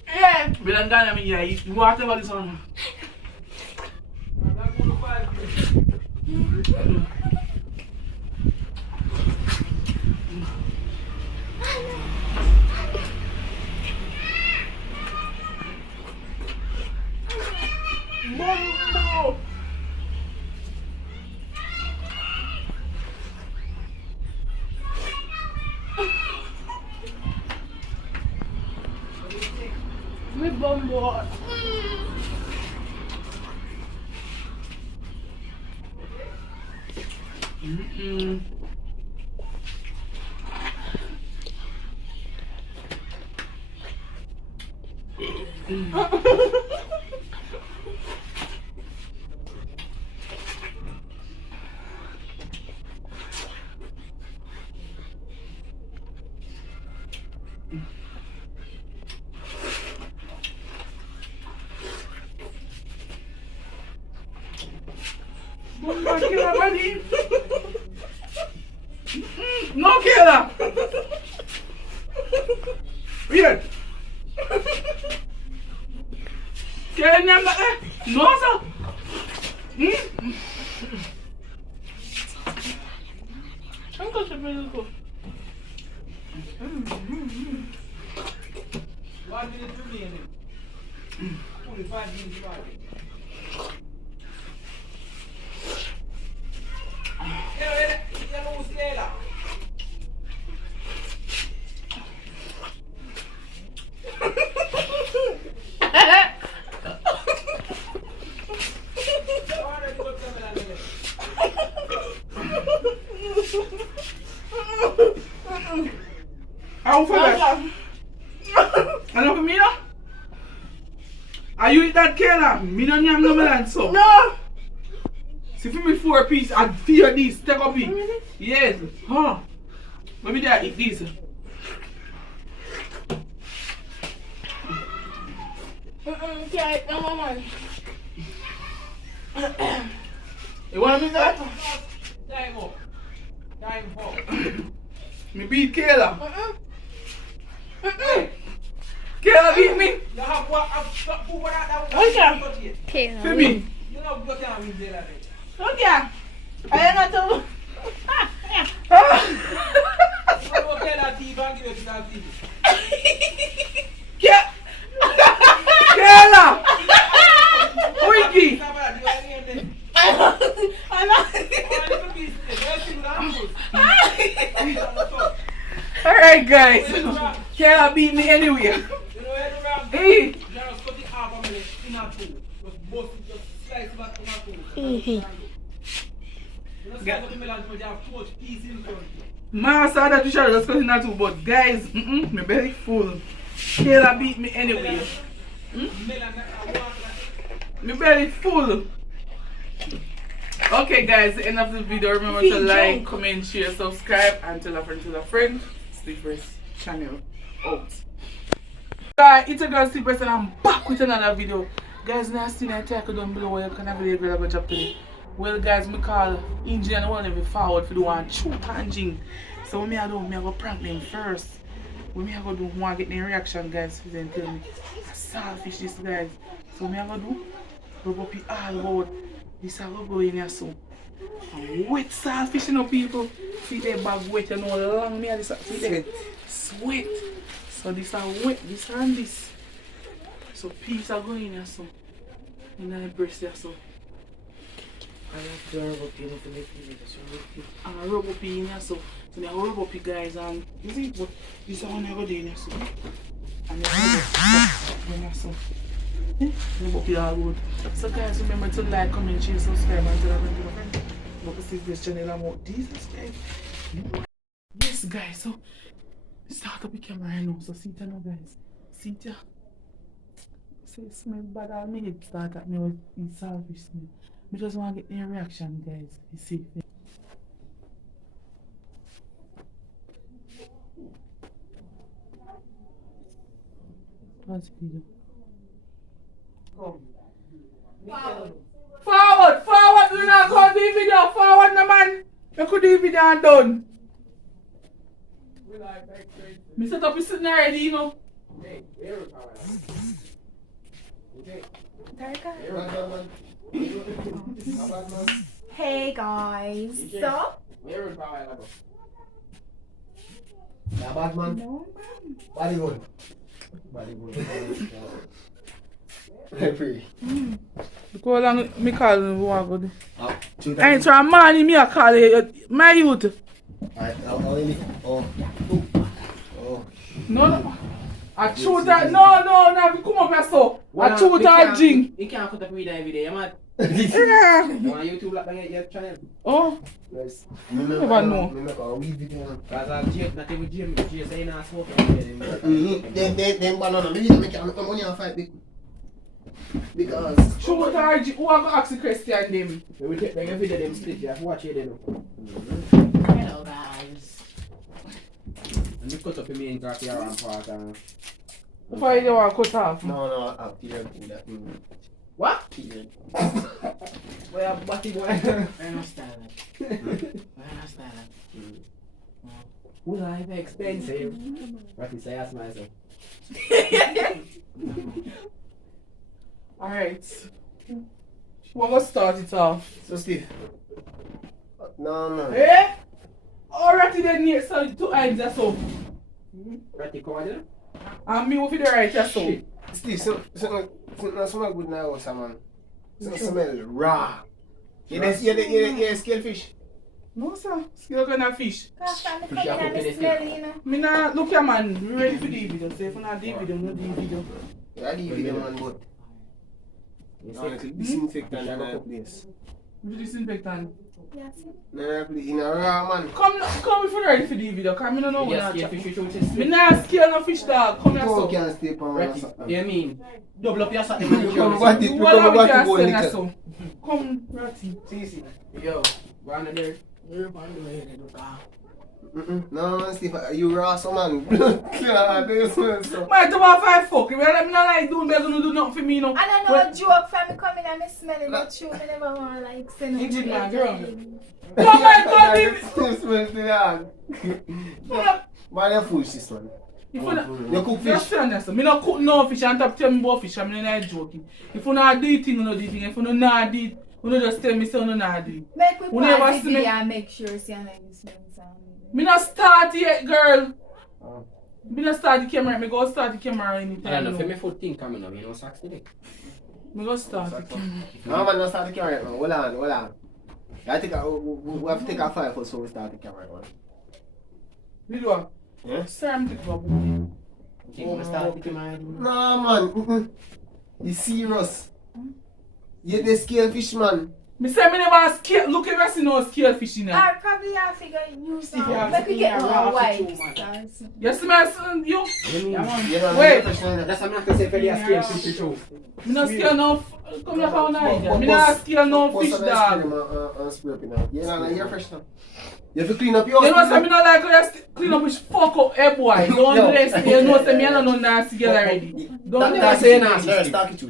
Yeah. Bilang gana mi yai. Water balik sana. Mambo. Mi bombo. No quiero venir. No quiero. Mira. Kaya niya nga eh. No, sir. Ang kasi pwede ko. 1 minute remaining. 45 minutes remaining. How for that? Ano for me no? Are you eat that Kayla? Me no nyam no man so. No. See for me 4 piece, I fear this. Take up it. Yes. Huh. Maybe they eat this. Can't eat no more, man. You want me that? Time up. Time up. Me beat Kayla. Kayla beat me. You have what? Who would that? Okay. For me. You know, you can't win there. Okay. I ain't got to. Okay, that TV and give it to that TV. Kayla! Wiki! I know. Alright guys. Kayla beat me anyway. Hey! Man, I saw that you should just cut in that too, but guys, my belly full. Kayla beat me anyway. My belly full. Okay guys, the end of the video. Remember to like, comment, share, subscribe, and tell a friend. Stiff Breast channel out. Guys, it's a girl Stiff Breast and I'm back with another video. Guys, now see that title down below where you can have a video I'm going to drop today. Well guys, me call Engine and one of me forward for the one shoot and jing. So what me I do, me I go prank them first. What me I go do, want to get their reaction guys. Then tell me, saltfish this guys. So me I go do, rub up it all about. This I go in here so. And wet saltfish you know people. See their bag wet you know long me this see them sweat. So this are wet, this and this. So peas are going in here so. In the breast here so. I have to rub up in to make it so and I rub up in here so. So I rub up it guys and you see but this is one I go in here so. And then rub up in here so. Rub up it all good. So guys remember to like, comment, share, subscribe and tell a friend to a friend. Look at this channel about Jesus guys. Yes guys, so start up the camera right now. So see it now guys. See it here. So it smells bad all minute start at me with saltfish smell. I just want to get their reaction guys. You see. What's video? Forward, do not go do video, forward no man. You could do video and done. Me set up is sitting already, you know. Hey guys, so Yeah, bad man. Body good. Body good. Free. Go along, me call him, who want to go. I ain't trying money, me a call you, my youth. Oh. No. I shoot that, no, come up here so. I shoot that jing. You can't cut up video every day, man. Yeah. You want YouTube like that your channel? Oh, Yes. never know. Me make a wee video. Because I'm Jake, not even Jim. Jake saying I'm smoking. Them banana, me need to make money and fight big. Because Shoot that jing, who have to ask the question them? We will take them video, them split, you have to watch it then. hello guys. And you cut up your main crack here and part and... Why you want to cut off? no, I'm here for that. What? Period. Well, what you want? I understand that. I understand that. Who's life expensive? What you say, ask myself. Alright. We're gonna start it off. So Steve. No. Eh? Alright, then near so 2 eyes or so. Ratty come on there. And me with the right or so. Steve, something smell good now, man. Something smell raw. You scale fish? No sir, still gonna fish. Cause I'm Fish coming and are the smell, you know. Me nah, look here man, we ready for the video. Say if you not the video, no the video. Yeah, I give you the man, but disinfectant in that place. We disinfectant. Yes. In a raw man. Come if you ready for the video, cause me no know what Yes, I yeah, chat. fish show test. Me nah scale no fish dog, come here You so. can't stay on Ratty, something. you mean? Double up your sack. You come back it, you What come are we back to can go say in now the so? Come, Ratty. See. Yo, go on there. You're on the way to the car. No man, Steve, you raw so man. Blood, they smell so. My to have 5 fuck, if you let me not like doing, they're gonna do nothing for me, no. I don't know Well- a joke from me coming and me smelling the truth. I never want to like send You it did to not, you. girl. Oh my God, Steve smells the dog. Why you fool this one? if you not, You cook you fish? understand, me not cook no fish and top tell me about fish, I'm not joking. If you not do it, you not do it. If you not do it, you just tell me so you not do it. Make we We never pause the see me- video and make sure see and like this smells Me not start yet, girl. Me not start the camera, me go start the camera I don't anytime. know, for now. me foot thing coming up, you know, socks today. Me go start the camera. No man, don't start the camera, man. Hold on. I think we have to take a 5 first before we start the camera, man. Video. Yeah? Sir, I'm taking a Okay, I'm start with my No man, you serious? You the scale fish man. Me say me never scale, look if I see no scale fish in there. I probably have figure use Steve, you have make to we get be a more raw white. fish, or You see my son, you? You know, Wait. That's That's what I'm not going to say for the scale fish show. Me not scale no, come here for now. Me not scale no fish dog. You know, you're fresh now. You have to clean up your You know say me not like how you clean up which fuck up, eh boy. Don't No. do this, you know say me no know nasty girl already. Don't do That's that. it, that's talk it to.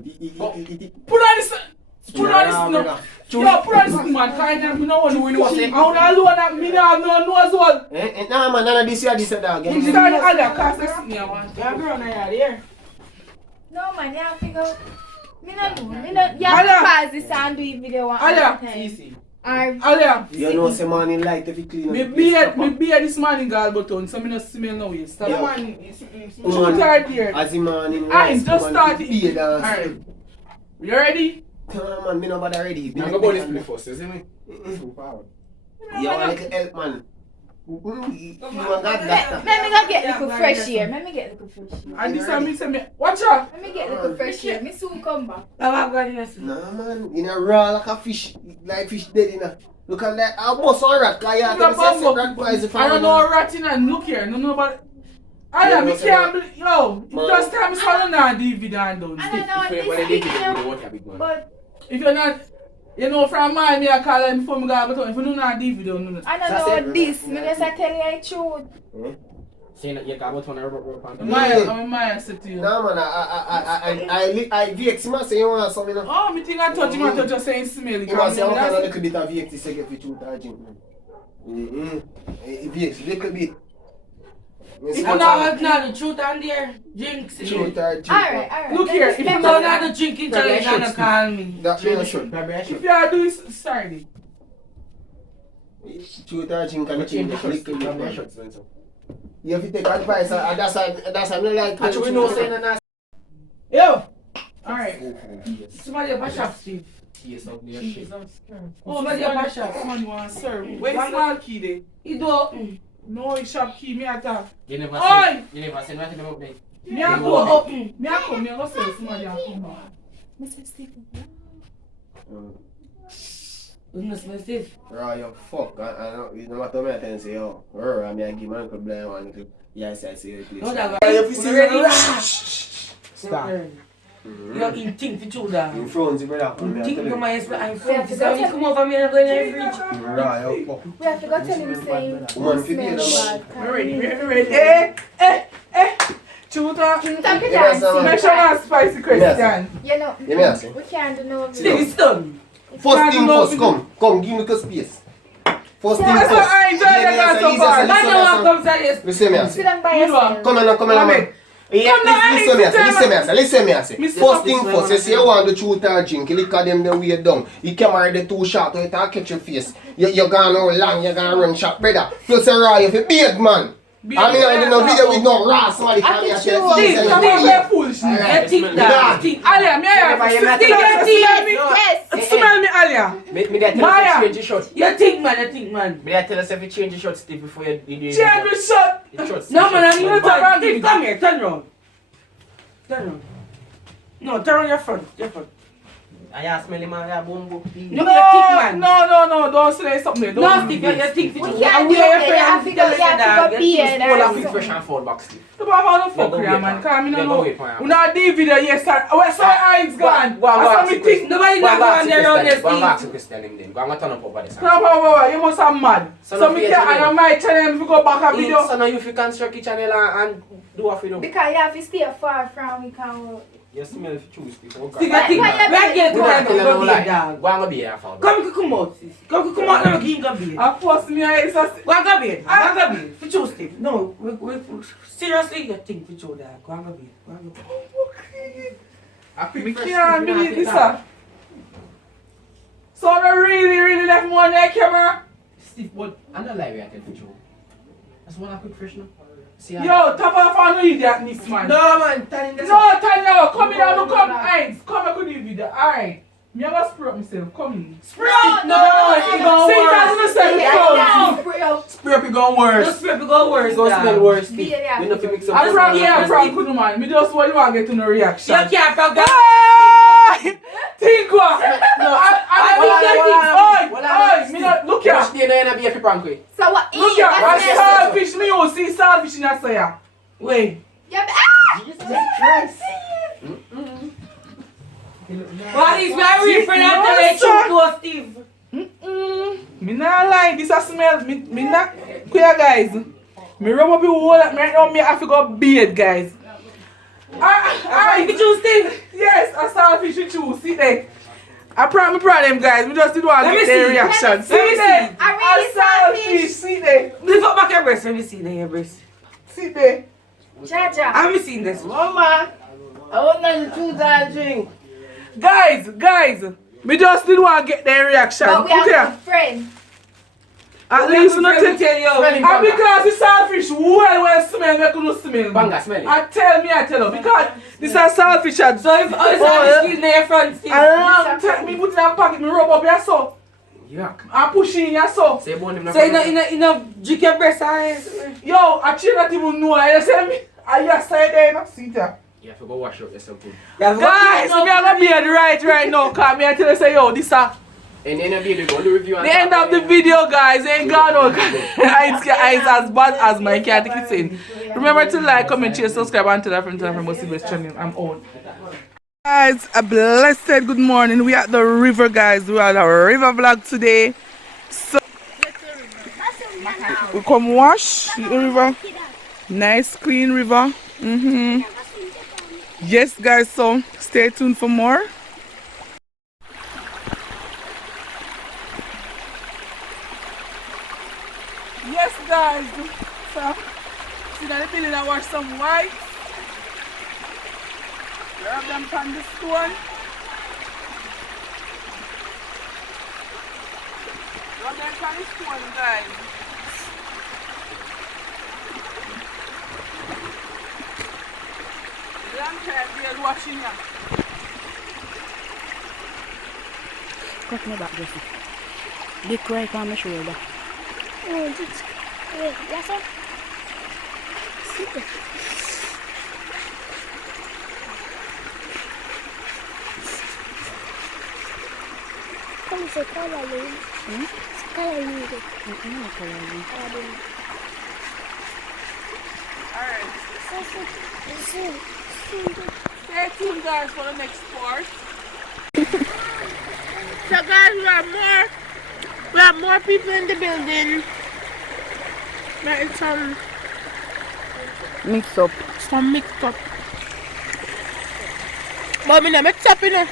Put on this, put on this, no. Yo, put on this man, kind of, me no want to win what's it. I want to alone that me no have no nose hole. Nah man, none of this here, this dog. You start the other cast this thing here, man. Yeah, girl, now you're there. No man, you have figure. Me not know. Me not. You have to pause this and do a video one Ada. at a time. Easy. Or Alia, You know, say morning light if you clean up. me beard this morning girl button, so me no smell no way. Stop. Yeah. Man, shoot her there. As the morning Alright, just start it. it. Alright. You ready? Man, me no bother ready. I'm going to go this place first, isn't it? You want a little help, man. You want that. let me go get little fresh air. Let me get little fresh air. And this one me say me, watch out. Let me get little fresh air. Me soon come back. I'm going to see. Nah, man, in a raw like a fish, like fish dead in a. Look at that. I bust on rat. Cause You yeah, got them say bumbo. rat pies if I don't know ratting and look here. No about. Alia, me can't believe. Yo, you just tell me so you not DVD and done. I don't know what If this they thing, did it, what a big man. but If you're not, you know, from mine, me I call them before me go but if you do not DVD, no. I don't know what this. Me just tell you the truth. Saying that you got about on a rope on Maya said to you. Nah, man, I VX him say you want some, you know. Oh, me think I touch him, I touch just saying smelly. You want say I want a little bit of VX to get for two charging. VX, little bit. If you don't want now the truth on there, drinks it. Two charging. Alright. Look here, if If you you don't don't have the drinking challenge, you're gonna call me. That Change me the should. shirt, grab your If shirt. you are doing sorry. Two charging can Change change the the shirt, little grab your bit. shirt, Spencer. You have to take advice, and that's a me like. Actually, we know saying that. Yo! Alright. Somebody up a shop, Steve. Yes, up your shit. Oh, somebody up a shop. Someone you want to serve. Where's small key there? You do open. No, it's shop key, me attack. You never Oi! send. You never send nothing about me. Me a You go go open. Me a come, me a go serve somebody a come. Mr. Stephen. Goodness, my Steve. Raw, you fuck. You no matter what I tell you, say, yo, I mean, I give my uncle blind one little. Yes, I see it. No, that You guy. have to see Ready? it. Stop. You have to think for two that. In front, brother. You think for my I'm We have to so go you tell come over me and I'm going to the fridge. Raw, you fuck. We have to go tell him saying Woman, you people smell don't bad. Ready. Chuta. Stop it, Yes, dancing. Make sure you spicy question. You know, You may ask. we can't do no Steve, video. it's done. First thing first, come, give me the space. First thing That's first. what I enjoy Yeah, that so so easy, far. so Man, listen, no one listen. comes at you. Listen, me, I Sit say. down by You know, yourself. Come on, man. Listen me, I say. Mr. First thing first, you say you want the truth or drink, you look at them the way down. You come out the too short, you can't catch your face. You're gonna run long, you're gonna run short, brother. You say raw, you feel big man. I mean, I do no video with no raw, somebody can be a Steve, come on, you're foolishness. You think that? Alia, me smell me, Alia. Me that tell Maya. us if you change your shot. You think, man. Me that tell us if you change your shot, Steve, before you do Change me shot. No, man, I'm not Turn around, Steve, come here, turn around. No, turn on your front. I smell him and I bombo. No, you think, man. No, don't say something. No, Steve, you think for you. can't do it, you have to go beard Pull or a quick fresh and fall back, Steve. The Baba no fuck here, man. Cause me no know. We not video, yes sir. Where's my eyes gone? That's what me think. Nobody not go on there around there, Go and ask Steve. a question him then. Go and turn up over this. No, Baba, you must have mad. So me can't, and on my channel, if you go back a video. So now you can construct your channel and do what you do. because you have to stay far from we can. You smell if you choose, Steve. Steve, I think, where get to go be a dog. Go and be here, father. Come out, sis. Come out, now, give him a beard. Of course, me eyes are. Go and go beard. Go and go beard. For choose, Steve. No, seriously, you think for choose that. Go and go beard. Go and go beard. Me can't believe this, sir. So I really left me on that camera. Steve, but I'm not lying, I tell you. That's one quick fresh now. Yo, top off on no idiotness, man. No, man, turn in No, Tanya, come in now, come eyes. Come, I could do video. Alright. Me have a spray up myself. Come in. Spray up! No, it go See, worse. that's the same. Spray up, it go worse. No, spray up, it go worse. It go smell worse, Steve. Yeah. You know if you mix up. I'm from couldn't man. Me just want to get to no reaction. You can't talk that. Hey! Think what? No, I me not look here. Watch the end of the prank way. So what? Look here. Watch saltfish. Me you see saltfish in that saya. Wait. Yeah, Jesus Christ. What is my refrain after they choke to Steve? Me not lie. This a smell. Me not queer guys. Me rub up the whole. Me right now me have to go bathe guys. Alright, you choose Steve. Yes, a saltfish you choose. See there. I proud them guys. We just did want to Let get me their see. reaction. Let me See there. see. I really A saltfish. See there. Lift up back your breast. Let me see your breast. See there. Jaja. I haven't seen this. Mama, I want to choose that drink. Guys, me just did want to get their reaction. But we Look have here. a friend. At least not to tell tell you. and because the saltfish well smell, me couldn't smell. Banga, smell it. I tell you, because this is saltfish had So if I squeeze in your front, Steve. a long time, me put in a pocket, me rub up here so, Yuck. I push in here so. Say bone him. So in a drink your breast eyes. Yo, I actually not even know, you see me? I just say there, you see there. You have to go wash up yourself good. Guys, me are gonna be at the right now, cause me I tell you say, yo, this is And then the video, go to review and the end of the video, guys. Ain't gone on. It's as bad as my cat is saying. Remember to like, comment, share, subscribe, and tell a friend about Stiff Breast Ent. I'm on. Guys, a blessed good morning. We at the river, guys. We are at a river vlog today. So we come wash the river. Nice clean river. Yes, guys. So stay tuned for more. Yes, guys. So, see that the building I wash some white. Grab them from the stone. Grab them from the stone, guys. Long time we are washing here. Cut my back, Jesse. The crack on my shoulder. Oh, that's wait, that's it. Sit. Come say color you. Color you. Alright. So, Stay tuned, guys, for the next part. So, guys, we have more people in the building. There is some Mix up. mixed up. But we don't mix up, you know.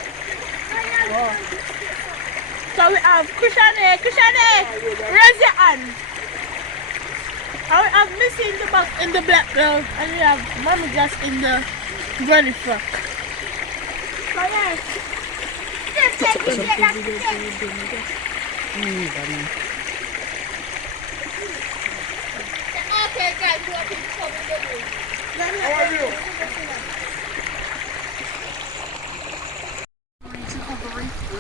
So we have Kushane, raise your hand. I'm missing the box in the black girl, and we have mommy just in the granny frock. But yes. Okay, guys, what is coming? How are you?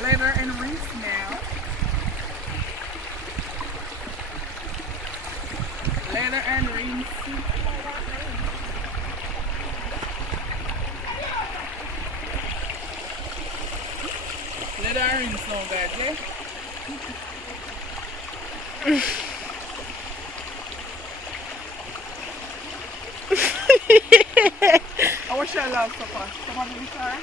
Leather and rings now. Leather and rings. Leather and rings now, guys, eh? I wish I love supper. Come on, please, sir.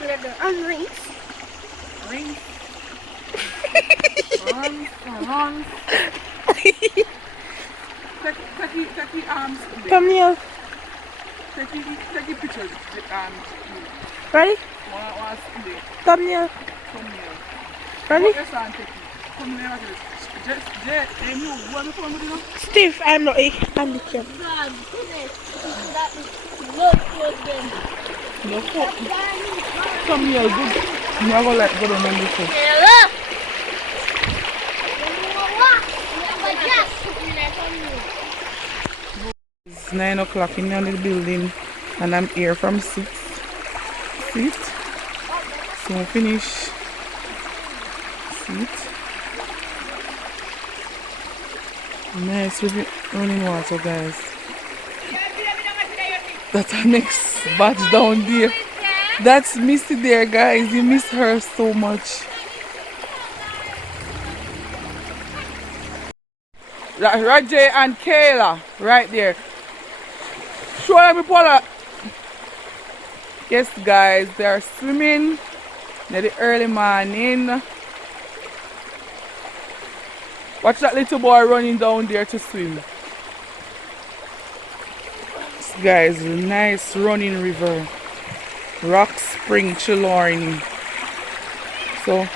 Leather and rings. Rings. Runs. Take the arms. Come here. Take the picture. Ready? One today. Come here. Come here. Ready? What else I'm taking? Come here, just you want to phone with you? Steve, I'm not I'm the kid. God, goodness. That is look good then. No phone. Come here, good. I'm not going to let go down on the phone. Hello. It's 9 o'clock in the building and I'm here from 6. See it? So finish. See it? Nice with it running water, guys. That's our next batch down there. That's Missy there, guys. You miss her so much. Rajay and Kayla, right there. Show me, Paula. Yes, guys, they are swimming in the early morning. Watch that little boy running down there to swim. This, guys, nice running river. Rock Spring, Chilorny. So